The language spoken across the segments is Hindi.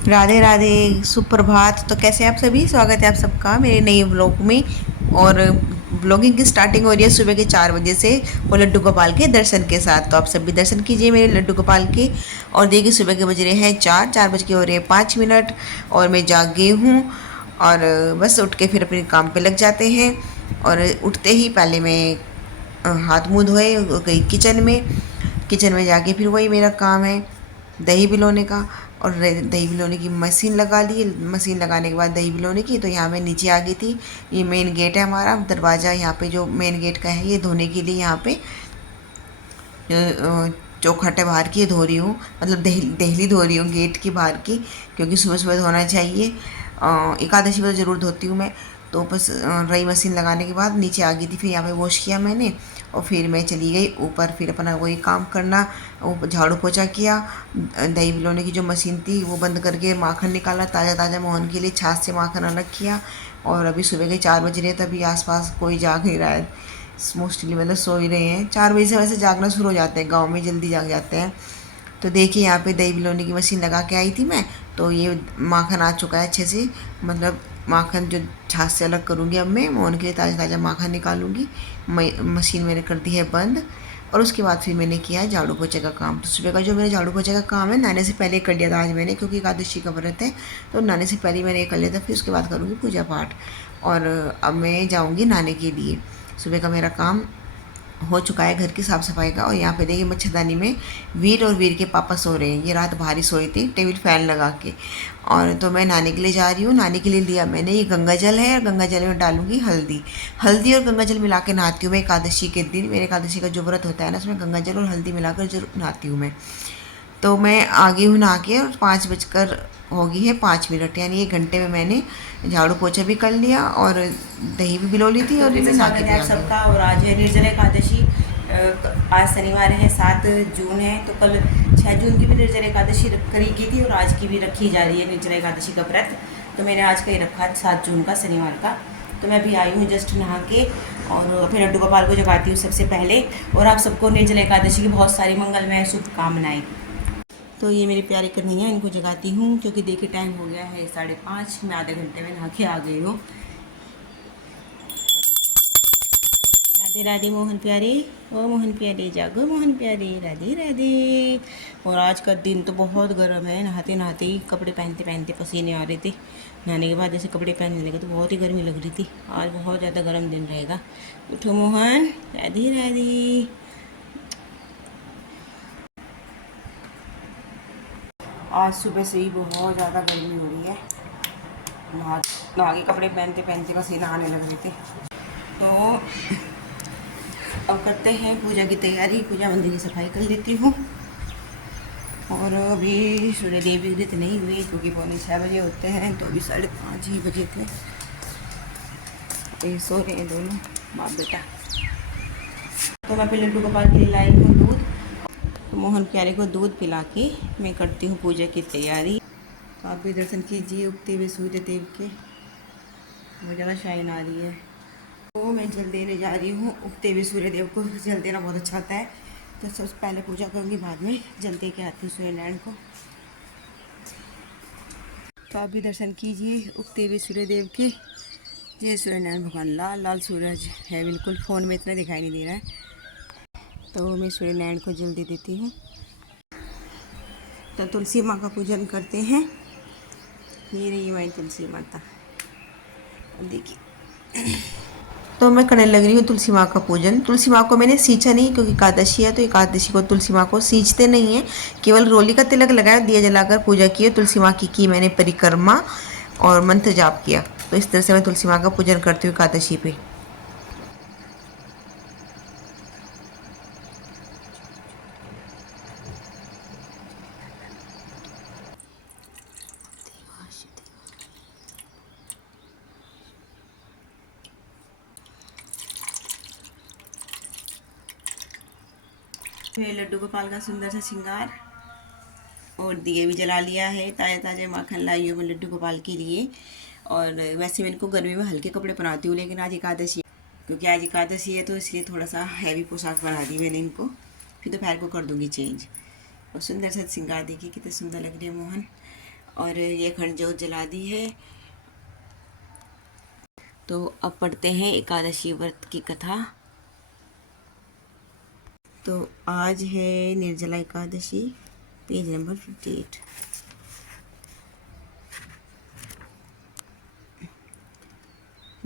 राधे राधे, सुप्रभात। तो कैसे हैं आप सभी? स्वागत है आप सबका मेरे नए व्लॉग में। और ब्लॉगिंग की स्टार्टिंग हो रही है सुबह के 4 बजे से, वो लड्डू गोपाल के दर्शन के साथ। तो आप सब भी दर्शन कीजिए मेरे लड्डू गोपाल के। और देखिए सुबह के बज रहे हैं 4 बज के हो रहे हैं 5 मिनट, और मैं जाग गई हूँ। और बस उठ के फिर अपने काम पे लग जाते हैं। और उठते ही पहले मैं हाथ मुँह धोए गई किचन में जाके फिर वही मेरा काम है, दही बिलोने का। और दही बिलोने की मशीन लगा ली। मशीन लगाने के बाद दही बिलोने की, तो यहाँ मैं नीचे आ गई थी। ये मेन गेट है हमारा दरवाज़ा, यहाँ पे जो मेन गेट का है ये धोने के लिए यहाँ पे चौखट है बाहर की, ये धो रही हूँ। मतलब दहली धो रही हूँ गेट की बाहर की, क्योंकि सुबह सुबह धोना चाहिए। एकादशी पर ज़रूर धोती हूँ मैं। तो बस रही मशीन लगाने के बाद नीचे आ गई थी, फिर यहाँ पे वॉश किया मैंने। और फिर मैं चली गई ऊपर, फिर अपना वही काम करना। वो झाड़ू पोछा किया। दही बिलोने की जो मशीन थी वो बंद करके माखन निकाला, ताज़ा ताज़ा मोहन के लिए छाछ से माखन अलग किया। और अभी सुबह के 4 बज रहे, तभी आसपास कोई जाग नहीं रहा है। मोस्टली मतलब सो ही रहे हैं। 4 बजे से वैसे जागना शुरू हो जाते हैं, गाँव में जल्दी जाग जाते हैं। तो देखिए यहाँ पे दही बिलोने की मशीन लगा के आई थी मैं। तो ये माखन आ चुका है अच्छे से। मतलब माखन जो छाछ से अलग करूँगी अब मैं मोहन के लिए ताज़ा ताज़ा माखन निकालूंगी। मशीन मैंने कर दी है बंद। और उसके बाद फिर मैंने किया है झाड़ू पोछे का काम। तो सुबह का जो मेरा झाड़ू पोछे का काम है नहाने से पहले कर लिया था आज मैंने, क्योंकि एकादशी का व्रत है। तो नहाने से पहले मैंने ये कर लिया था, फिर उसके बाद करूँगी पूजा पाठ। और अब मैं जाऊँगी नहाने के लिए। सुबह का मेरा काम हो चुका है घर की साफ़ सफाई का। और यहाँ पे देखिए मच्छरदानी में वीर और वीर के पापा सो रहे हैं। ये रात भारी सोई थी टेबल फैन लगा के। और तो मैं नहाने के लिए जा रही हूँ। नहाने के लिए लिया मैंने ये गंगा जल है, और गंगा जल में डालूंगी हल्दी। हल्दी और गंगा जल मिला के नहाती हूँ मैं एकादशी के दिन। मेरे एकादशी का जो व्रत होता है ना, उसमें गंगा जल और हल्दी मिलाकर जरूर नहाती हूँ मैं। तो मैं आ गई हूँ नहा के, और 5 बजकर हो गई है 5 मिनट, यानी 1 घंटे में मैंने झाड़ू पोछा भी कर लिया और दही भी बिलो ली थी, और फिर से मैं नहा के स्वागत भी है आ आप गई। सबका। और आज है निर्जला एकादशी। आज शनिवार है, 7 जून है। तो कल 6 जून की भी निर्जला एकादशी करी की थी, और आज की भी रखी जा रही है निर्जला एकादशी का व्रत। तो मैंने आज का ही रखा 7 जून का, शनिवार का। तो मैं अभी आई हूँ जस्ट नहा के, और अपने लड्डू गोपाल को जगाती हूँ सबसे पहले। और आप सबको निर्जला एकादशी की बहुत सारी मंगलमय शुभकामनाएं। तो ये मेरी प्यारी कन्हैया, इनको जगाती हूँ, क्योंकि देखिए टाइम हो गया है 5:30। मैं आधे घंटे में नहा के आ गई हूँ। राधे राधे मोहन प्यारे। ओ मोहन प्यारे जागो मोहन प्यारे, राधे राधे। और आज का दिन तो बहुत गर्म है। नहाते नहाते ही, कपड़े पहनते पहनते पसीने आ रहे थे। नहाने के बाद जैसे कपड़े पहनने लगे तो बहुत ही गर्मी लग रही थी। आज बहुत ज़्यादा गर्म दिन रहेगा। उठो मोहन, राधे राधे। आज सुबह से ही बहुत ज़्यादा गर्मी हो रही है। नहा नहा के कपड़े पहनते पहनते पसीना आने लग रहे थे। तो अब करते हैं पूजा की तैयारी। पूजा मंदिर की सफाई कर लेती हूँ। और अभी सूर्य देव विदित नहीं हुई, क्योंकि 5:45 बजे होते हैं। तो अभी 5:30 ही बजे थे। ये सो रहे हैं दोनों बाप बेटा। तो मैं फिर लड्डू गोपाल के लिए लाई हूँ दूध। तो मोहन प्यारे को दूध पिला के मैं करती हूँ पूजा की तैयारी। तो आप भी दर्शन कीजिए उगते हुए सूर्य देव के। बहुत ज़्यादा शाइन आ रही है। तो मैं जल देने जा रही हूँ उगते हुए सूर्य देव को। जल देना बहुत अच्छा होता है। तो सबसे पहले पूजा करूँगी, बाद में जल दे के आती हूँ सूर्य नारायण को। तो आप भी दर्शन कीजिए उगते हुए सूर्य देव के। ये सूर्य नारायण भगवान, लाल लाल सूरज है बिल्कुल। फ़ोन में इतना दिखाई नहीं दे रहा है। तो मैं सूर्य नारायण को जल दे देती हूँ। तो तुलसी माँ का पूजन करते हैं। ये रही हमारी तुलसी माता, देखिए। तो मैं करने लग रही हूँ तुलसी माँ का पूजन। तुलसी माँ को मैंने सींचा नहीं, क्योंकि एकादशी है। तो एकादशी को तुलसी माँ को सींचते नहीं है, केवल रोली का तिलक लगाया, दिया जलाकर पूजा की। तुलसी माँ की मैंने परिक्रमा और मंत्र जाप किया। तो इस तरह से मैं तुलसी माँ का पूजन करती हूँ एकादशी पे। फिर लड्डू गोपाल का सुंदर सा श्रृंगार, और दिए भी जला लिया है। ताज़ा ताज़ा माखन लाई हूँ मैं लड्डू गोपाल के लिए। और वैसे मैं इनको गर्मी में हल्के कपड़े पहनाती हूँ, लेकिन आज एकादशी, क्योंकि आज एकादशी है, तो इसलिए थोड़ा सा हैवी पोशाक बना दी मैंने इनको। फिर दोपहर को कर दूँगी चेंज। और सुंदर सा श्रृंगार देखिए कितने सुंदर लग रही है मोहन। और ये अखंड ज्योत जला दी है। तो अब पढ़ते हैं एकादशी व्रत की कथा। तो आज है निर्जला एकादशी, पेज नंबर 58।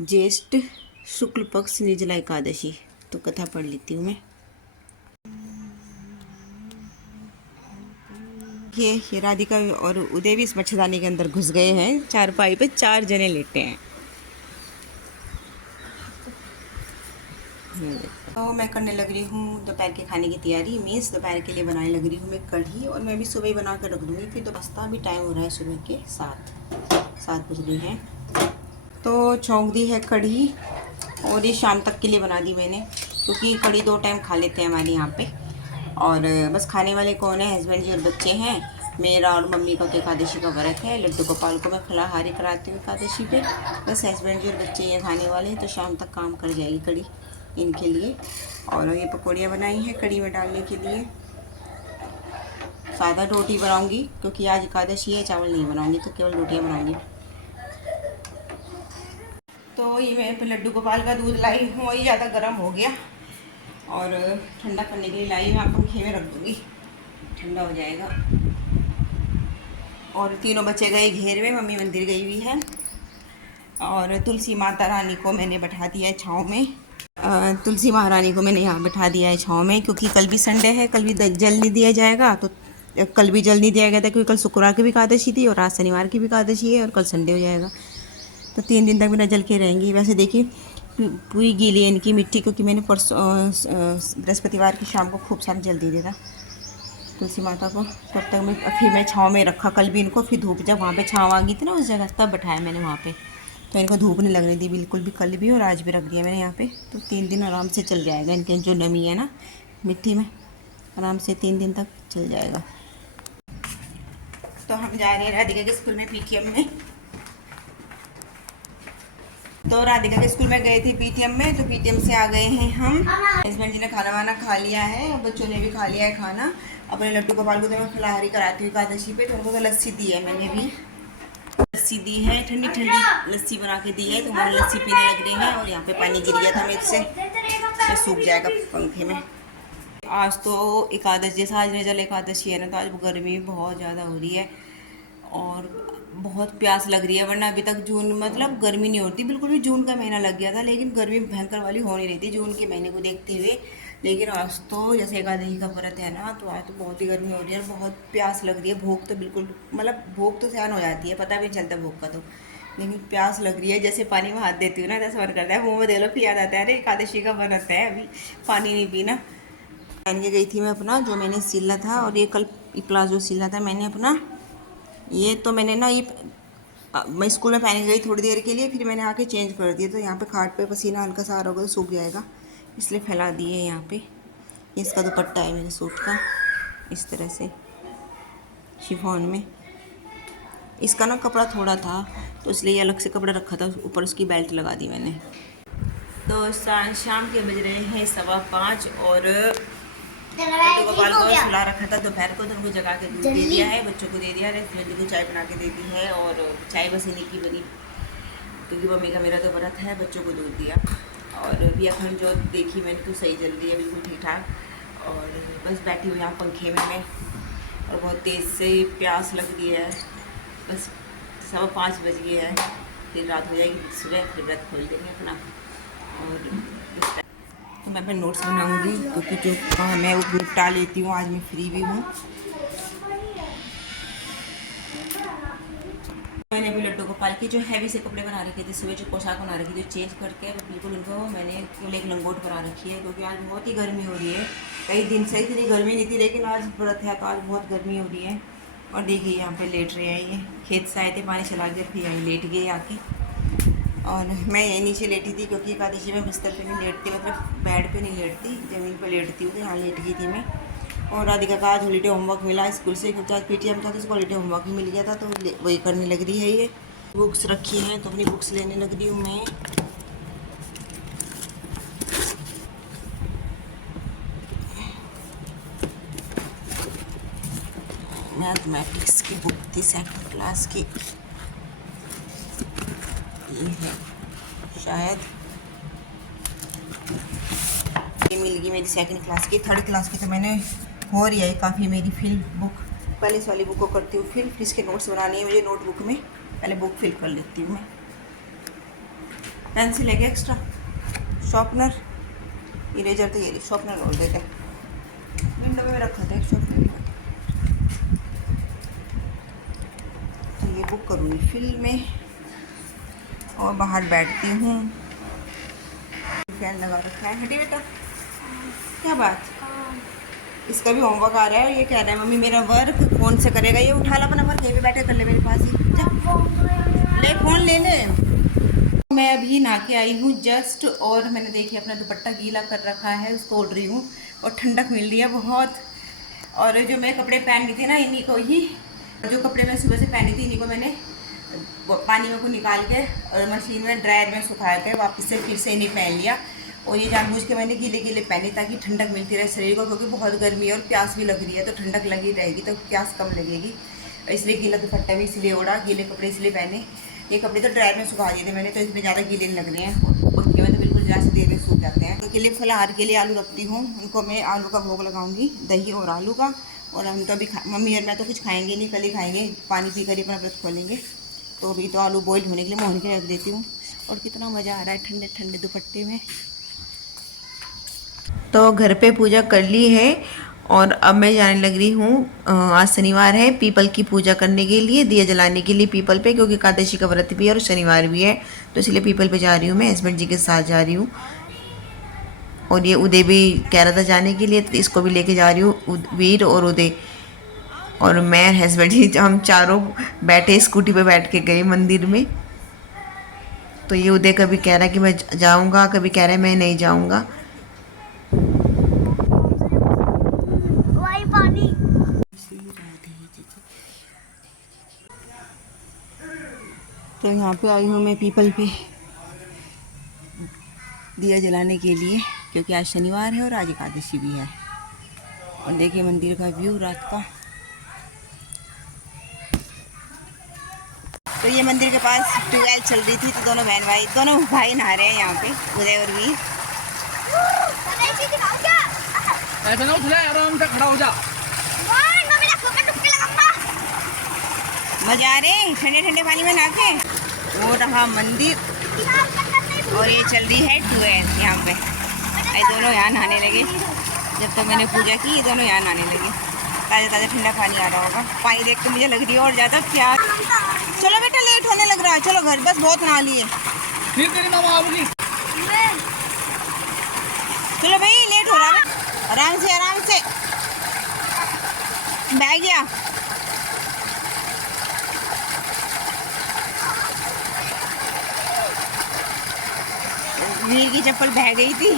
ज्येष्ठ शुक्ल पक्ष निर्जला एकादशी। तो कथा पढ़ लेती हूँ मैं। ये राधिका और उदय भी इस मच्छरदानी के अंदर घुस गए हैं। चारपाई पे 4 जने लेटे हैं। तो मैं करने लग रही हूँ दोपहर के खाने की तैयारी। मीन्स दोपहर के लिए बनाने लग रही हूँ मैं कढ़ी, और मैं भी सुबह ही बना कर रख दूँगी, फिर तो नाश्ता भी टाइम हो रहा है सुबह के 7 बज रहे हैं। तो छौंक दी है कढ़ी, और ये शाम तक के लिए बना दी मैंने, क्योंकि कढ़ी 2 टाइम खा लेते हैं हमारे यहाँ पे। और बस खाने वाले कौन है, हस्बैंड जी और बच्चे हैं। मेरा और मम्मी का तो एकादशी का व्रत है। लड्डू गोपाल को मैं फलाहारी कराती हूँ एकादशी पे। बस हस्बैंड जी और बच्चे ये खाने वाले हैं, तो शाम तक काम कर जाएगी कढ़ी इनके लिए। और ये पकौड़ियाँ बनाई हैं कढ़ी में डालने के लिए। सादा रोटी बनाऊँगी क्योंकि आज एकादशी है, चावल नहीं बनाऊँगी, तो केवल रोटियाँ बनाऊँगी। तो ये मैं लड्डू गोपाल का दूध लाई हूँ, ये ज़्यादा गर्म हो गया, और ठंडा करने के लिए लाई हूँ। आप पंखे में रख दूँगी, ठंडा हो जाएगा। और तीनों बच्चे गए घेर में, मम्मी मंदिर गई हुई है। और तुलसी माता रानी को मैंने बैठा दिया है छाँव में। तुलसी महारानी को मैंने यहाँ बैठा दिया है छाँव में, क्योंकि कल भी संडे है, कल भी जल नहीं दिया जाएगा। तो कल भी जल नहीं दिया गया था क्योंकि कल शुक्रवार की भी एकादशी थी, और आज शनिवार की भी एकादशी है, और कल संडे हो जाएगा। तो 3 दिन तक बिना जल के रहेंगी। वैसे देखिए पूरी गीली है इनकी मिट्टी, क्योंकि मैंने परसों बृहस्पतिवार की शाम को खूब सारा जल दे दिया था तुलसी माता को। तब तक फिर मैं छाँव में रखा कल भी इनको। फिर धूप जब वहाँ पे छाँव आ गई थी ना उस जगह, तब बैठाया मैंने वहाँ पे, तो इनको धूप नहीं लगने दी बिल्कुल भी, कल भी और आज भी रख दिया मैंने यहाँ पे। तो 3 दिन आराम से चल जाएगा। इनके जो नमी है ना मिट्टी में, आराम से 3 दिन तक चल जाएगा। तो हम जा रहे हैं राधिका के स्कूल में, PTM में। तो राधिका के स्कूल में गए थे PTM में, तो PTM से आ गए हैं हम। हस्बैंड जी ने खाना वाना खा लिया है, और बच्चों ने भी खा लिया है खाना। अपने लड्डू गोपाल को तो मैं फलाहारी कराती हूँ एकादशी पे, तो उनको तो लस्सी दी है मैंने भी। लस्सी दी है, ठंडी ठंडी लस्सी बना के दी है, तो वो लस्सी पीने लग रही है। और यहाँ पे पानी गिर गया था मेरे से, तो सूख जाएगा पंखे में। आज तो एकादशी, जैसा आज निर्जला एकादशी है ना, तो आज गर्मी बहुत ज़्यादा हो रही है, और बहुत प्यास लग रही है। वरना अभी तक जून मतलब गर्मी नहीं होती बिल्कुल भी। जून का महीना लग गया था, लेकिन गर्मी भयंकर वाली हो नहीं रही थी जून के महीने को देखते हुए। लेकिन आज तो जैसे एकादशी का व्रत है ना, तो आज तो बहुत ही गर्मी हो रही है, और बहुत प्यास लग रही है। भूख तो बिल्कुल मतलब भूख तो सहन हो जाती है, पता भी नहीं चलता भूख का तो, लेकिन प्यास लग रही है। जैसे पानी में हाथ देती हूँ ना, जैसे मन करता है मुँह में दे लो, फिर याद आता है अरे एकादशी का व्रत है, अभी पानी नहीं पीना। पहन के गई थी मैं अपना जो मैंने सिला था, और ये कल प्लाजो सिला था मैंने अपना। ये तो मैंने ना मैं स्कूल में पहन गई थोड़ी देर के लिए, फिर मैंने आके चेंज कर दिया। तो यहाँ पे खाट पे पसीना हल्का सा आ रहा होगा तो सूख जाएगा, इसलिए फैला दिए यहाँ पे। इसका दुपट्टा है मेरे सूट का, इस तरह से शिफॉन में। इसका ना कपड़ा थोड़ा था, तो इसलिए अलग से कपड़ा रखा था, ऊपर उसकी बेल्ट लगा दी मैंने। तो शाम के बज रहे हैं 5:15, और लड्डू गोपाल को सुला रखा था दोपहर को, तो उनको जगा के दूध दे दिया है, बच्चों को दे दिया है। लड्डू को चाय बना के दे दी है, और चाय बस इन्हीं की बनी, क्योंकि मम्मी का मेरा तो व्रत है। बच्चों को दूध दिया, और अभी अखंड जो देखी मैंने तो सही चल रही है, बिल्कुल ठीक ठाक। और बस बैठी हुई यहाँ पंखे में मैं, और बहुत तेज़ से प्यास लग रही है। बस 5:15 बज गए हैं, फिर रात हो जाएगी, सुबह फिर व्रत खोल देंगे अपना। और तो मैं अपने नोट्स बनाऊंगी, क्योंकि जो काम है वो निपटा लेती हूँ। आज मैं फ्री भी हूँ। मैंने अभी लड्डू गोपाल के जो हैवी से कपड़े बना रखे थे, सुबह जो पोशाक बना रखी थी चेंज करके बिल्कुल उनको मैंने केवल एक लंगोट बना रखी है, क्योंकि आज बहुत ही गर्मी हो रही है। कई दिन से इतनी गर्मी नहीं थी, लेकिन आज व्रत है तो आज बहुत गर्मी हो रही है। और देखिए यहाँ पे लेट रहे हैं, ये खेत से आए थे, पानी चला गया, फिर यहीं लेट गए आके। और मैं यहीं नीचे लेटी थी, क्योंकि एकादशी में बिस्तर पे नहीं लेटती, मतलब बेड पे नहीं लेटती, ज़मीन पे लेटती हूँ, तो यहाँ लेट गई थी मैं। और राधिका का आज हॉलीडे होमवर्क मिला स्कूल से, क्योंकि आज PTM था तो उसको हॉलीडे होमवर्क ही मिल गया था, तो वही करने लग रही है। ये बुक्स रखी हैं, तो अपनी बुक्स लेने लग रही हूँ मैं। मैथमेटिक्स की बुक थी 2nd क्लास की, ये है शायद, ये मिल गई मेरी 2nd क्लास की। 3rd क्लास की तो मैंने हो रही है काफ़ी मेरी फिल बुक। पहले इस वाली बुक को करती हूँ फिल, फिर इसके नोट्स बनाने हैं मुझे नोटबुक में, पहले बुक फिल कर लेती हूँ मैं। पेंसिल है एक्स्ट्रा, शॉर्पनर, इरेजर तो ये शॉर्पनर और देते हैं, विंडो में रखा था एक शॉर्पनर। तो ये बुक करूँगी फिल में और बाहर बैठती हूँ। फैन लगा रखा है, हटे बेटा, क्या बात, इसका भी होमवर्क आ रहा है और ये कह रहा है मम्मी मेरा वर्क फ़ोन से करेगा। ये उठा ला अपना वर्क, यहीं पे बैठे कर ले मेरे पास ही, जा ले फ़ोन ले ले। मैं अभी नहा के आई हूँ जस्ट, और मैंने देखिए अपना दुपट्टा गीला कर रखा है, उसको ओढ़ रही हूँ और ठंडक मिल रही है बहुत। और जो मैं कपड़े पहन रही थी ना, इन्हीं को ही, जो कपड़े मैं सुबह से पहनी थी इन्हीं को मैंने पानी में को निकाल के और मशीन में ड्रायर में सुखा के वापस से फिर से इन्हें पहन लिया। और ये जानबूझ के मैंने गीले गीले पहने ताकि ठंडक मिलती रहे शरीर को, क्योंकि बहुत गर्मी है और प्यास भी लग रही है, तो ठंडक लगी रहेगी तो प्यास कम लगेगी। इसलिए गीला दुपट्टा भी इसलिए ओढ़ा, गीले कपड़े इसलिए पहने। ये कपड़े तो ड्रायर में सुखा दिए थे मैंने, तो इसमें ज़्यादा गीले नहीं लग रहे हैं, पंखे में तो बिल्कुल ज़्यादा देर में सूख जाते हैं। तो के लिए फलाहार के लिए आलू रखती हूँ, उनको मैं आलू का भोग लगाऊंगी, दही और आलू का। और हम तो अभी मम्मी और मैं तो कुछ खाएंगे नहीं, कल ही खाएंगे, पानी पी कर ही अपना व्रत खोलेंगे। तो अभी तो आलू बॉईल होने के लिए मोहन के लिए रख देती हूँ। और कितना मज़ा आ रहा है ठंडे ठंडे दुपट्टे में। तो घर पे पूजा कर ली है और अब मैं जाने लग रही हूँ, आज शनिवार है, पीपल की पूजा करने के लिए, दिया जलाने के लिए पीपल पे, क्योंकि एकादशी का व्रत भी है और शनिवार भी है, तो इसलिए पीपल पे जा रही हूँ मैं, हस्बैंड जी के साथ जा रही हूँ। और ये उदय भी कह रहा था जाने के लिए, तो इसको भी लेके जा रही हूँ, वीर और उदय। और मैं हस्बैंड जी हम चारों बैठे स्कूटी पे बैठ के गए मंदिर में। तो ये उदय कभी कह रहा है कि मैं जाऊँगा, कभी कह रहा है मैं नहीं जाऊँगा। तो यहाँ पे आई हूँ मैं पीपल पे दिया जलाने के लिए, क्योंकि आज शनिवार है और आज एकादशी भी है। और देखिए मंदिर का व्यू रात का। तो ये मंदिर के पास ट्यूबवेल चल रही थी, तो दोनों भाई नहा रहे हैं यहाँ पे, उदय और वीर। ऐसा ना उठला, आराम से खड़ा हो जा। मजा आ रहे ठंडे ठंडे पानी में नहा के। वो रहा मंदिर और ये चल रही है ट्यूबवेल यहाँ पे। ये दोनों यहाँ नहाने लगे, जब तक मैंने पूजा की ये दोनों यहाँ नहाने लगे। ताज़ा ताज़ा ठंडा पानी आ रहा होगा, पानी देख के मुझे लग रही है और ज़्यादा प्यार। चलो बेटा लेट होने लग रहा है, चलो घर, बस बहुत नहा लिए। फिर तेरी मामा आऊंगी। चलो भाई लेट हो रहा है, आराम से बैग गया। वीर की चप्पल बह गई थी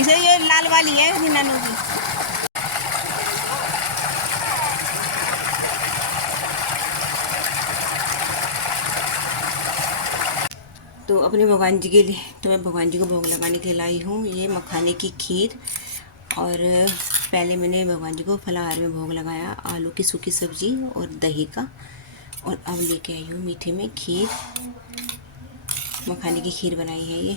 इसे ये लाल वाली है नानू की। तो अपने भगवान जी के लिए, तो मैं भगवान जी को भोग लगाने के लिए लाई हूँ ये मखाने की खीर। और पहले मैंने भगवान जी को फलाहार में भोग लगाया, आलू की सूखी सब्जी और दही का। और अब लेके आई हूँ मीठे में खीर, मखाने की खीर बनाई है ये।